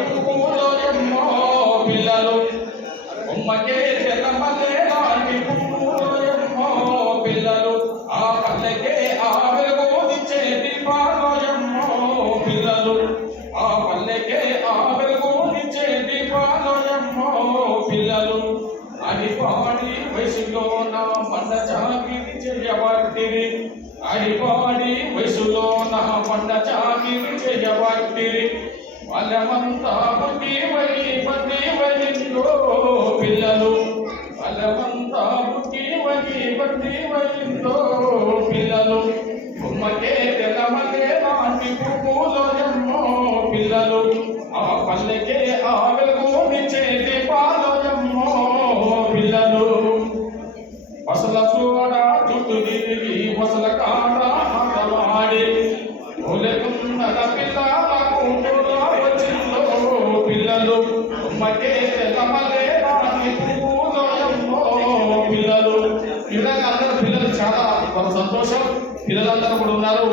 పువ్వులోయమ్మో పిల్లలు కొమ్మకే తెల్లమల్లె లాంటి పువ్వులోయమ్మో పిల్లలు ఆ పల్లెకే ఆ వెలుగునిచ్చే దీపాలోయమ్మో పిల్లలు ఆ పల్లెకే ఆ వెలుగునిచ్చే దీపాలోయమ్మో పిల్లలు అది పాడి వయసులో నా పండ చాకిరి చేయబట్టిరి అది పాడి వయసులో నా పండ చాకిరి చేయబట్టిరి బలమంతా బుద్ధి వహిందో పిల్లలు బలమంతా బుద్ధి వహిందో పిల్లలు కొమ్మకే తెల్లమల్లె లాంటి పువ్వులోయమ్మో పిల్లలు ఆ పల్లెకే ఆ వెలుగునిచ్చే దీపాలోయమ్మో పిల్లలు అసల చూడ చుట్టూ తిరిగి అసల కాడ ఆటలాడి ఒలెకున్నద పిల్లలకు వచ్చిందో పిల్లలు కొమ్మకే తెల్లమల్లె లాంటి పువ్వులోయమ్మో పిల్లలు ఈ విధంగా అందరూ పిల్లలు చాలా సంతోషం పిల్లలందరూ కూడా ఉన్నారు.